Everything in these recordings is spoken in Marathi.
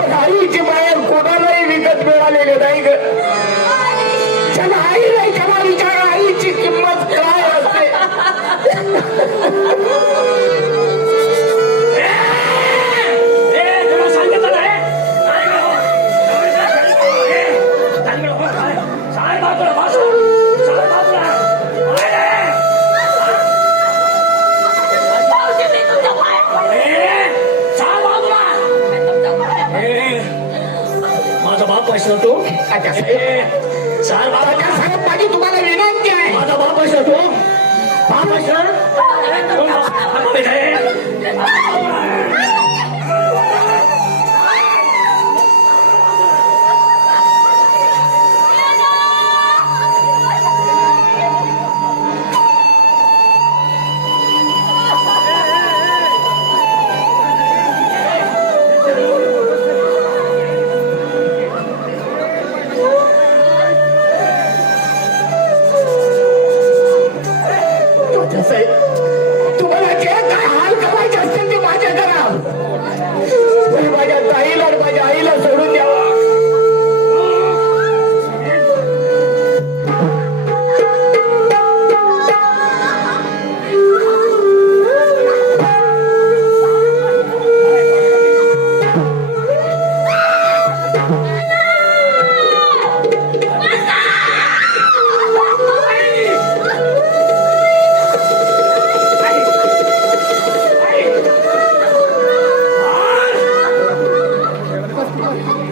पण आईची बाहेर कोणालाही विकत मिळालेले नाही ग.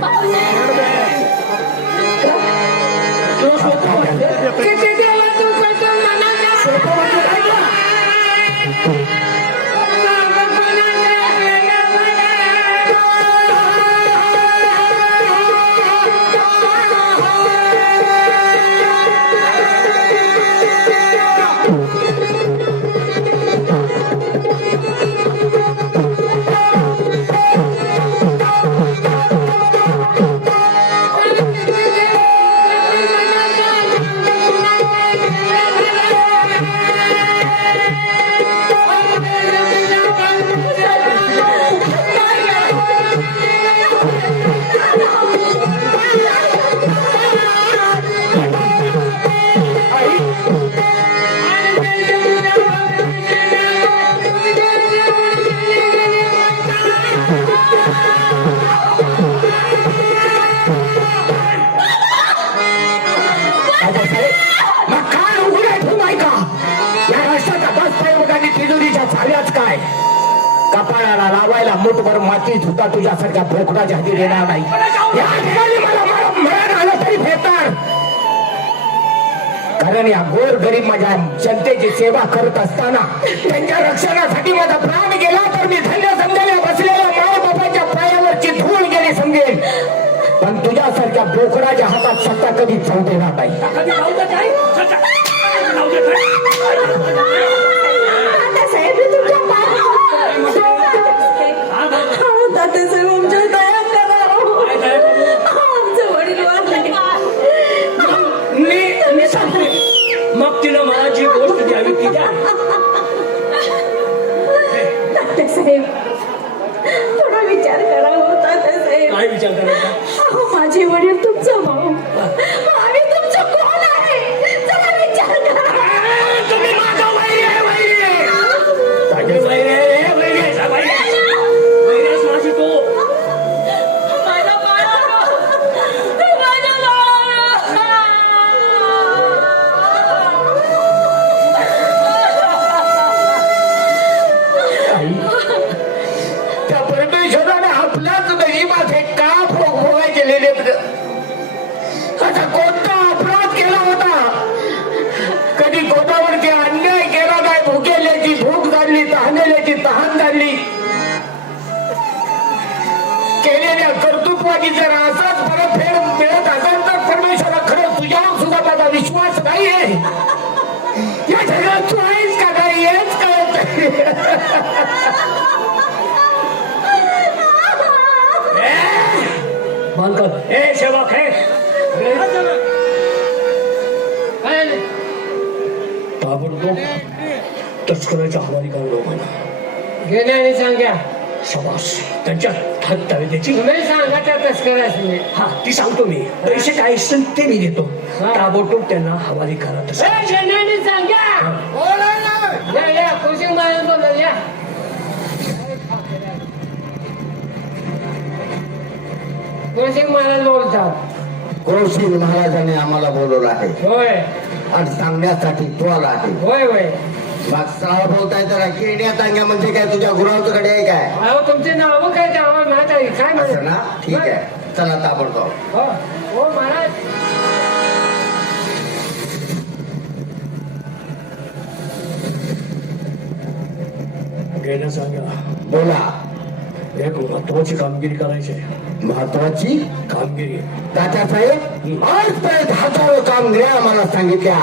抱你来跟我说多少钱谢谢 मुठभर माती धुता तुझ्यासारख्या बोकडाच्या हाती देणार नाही. कारण या गोर गरीब माझ्या जनतेची सेवा करत असताना त्यांच्या रक्षणासाठी माझा प्राण गेला तर मी धन्य समजेल बसलेल्या माय बापाच्या पायावरची धूळ गेली समजेल. पण तुझ्यासारख्या बोकडाच्या हातात सत्ता कधी जाऊ देना नाही. हवाली काढलो मला. आणि सांग्या त्यांच्या हात तावेद्याची सांगा त्या तस्कराची हा ती सांगतो मी. पैसे काय ते मी देतो. ताबडतोब त्यांना हवाली करा सांग्या शेणाने सांगा या या कोचिंग महाराज बोलतात या कोचिंग महाराज बोलतात कौशिक महाराजांनी आम्हाला बोलवलं आहे. होय. आणि सांगण्यासाठी तो आला आहे. होय होय. मग सरळ बोलताय तर किरण्या टांग्या म्हणजे काय? तुझ्या गुरावकडे आहे काय? अहो तुमचे नाव काय ते आम्हाला माहीत आहे? काय असं ना? ठीक आहे. चला ताबडतोब. हो. हो महाराज. घ्यायला सांगा बोला एक महत्वाची कामगिरी करायची. महत्वाची कामगिरी तात्यासाहेब आजपर्यंत हजारो कामगिऱ्या आम्हाला सांगितल्या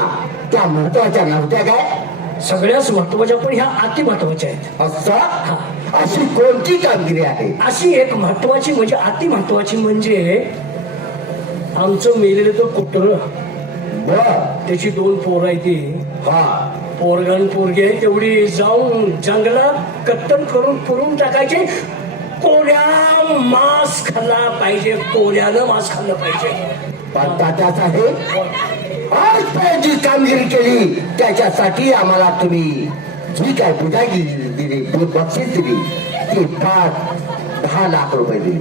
त्या महत्त्वाच्या नव्हत्या काय सगळ्याच महत्त्वाच्या पण ह्या अति महत्त्वाच्या आहेत असं अशी कोणती कामगिरी आहे अशी एक महत्वाची म्हणजे अति महत्वाची म्हणजे आमचं मेलेलं तो कुत्र त्याची दोन पोरं आहे ती हा पोरगण पोरगी तेवढी जाऊन जंगलात कत्तल करून पुरून टाकायचे. कोल्या मांस खाल्ला पाहिजे? कोल्यानं मांस खाल्लं पाहिजे? पण आजपर्यंत जी कामगिरी केली त्याच्यासाठी आम्हाला तुम्ही जी काय बुजागिरी दिली बक्षीस दिली ती पाच दहा लाख रुपये दिली.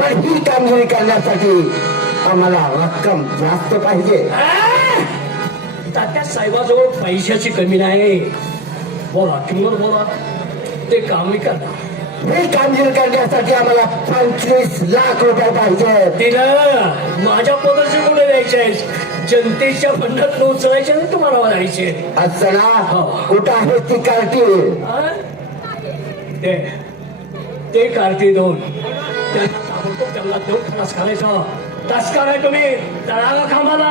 पण ही कामगिरी करण्यासाठी आम्हाला रक्कम जास्त पाहिजे. तात्या साहेबाजवळ पैशाची कमी नाही. बोला किंमत बोला. ते कामही करणार. ही कामगिरी करण्यासाठी आम्हाला पंचवीस लाख रुपये पाहिजे. तिला माझ्या पदाचे कुठे द्यायचे जनतेच्या फंडात उचलायचे आणि तुम्हाला वाढायचे असं ना कुठं आहे ती कार्टी हा? ते ते कार्ती दोन त्यांना ताबडतोब त्यांना देऊन तास करायचा तास कराय तुम्ही. तळाला खांबाला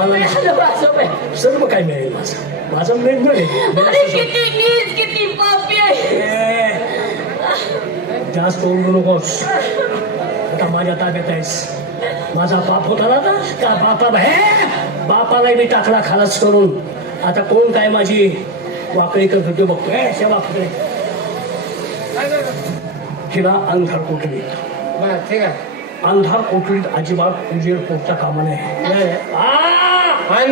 मला माझं. सर्व काय मिळेल माझं. माझं मेंढळ आहे अरे किती नीच किती पापी आहे. ए, जास्त ओरडू नकोस. आता माझ्या ताब्यात आहेस. माझा बाप होता ना आता? त्या बापा हे बापाला मी टाकला खालाच करून. आता कोण काय माझी वाकडी करत होते बघतो. ए शे बापकडे हिला अंधार कोठडी बरं ठीक आहे. अंधार कोठडीत अजिबात उजेड पोचता कामा नये आ! 만나자.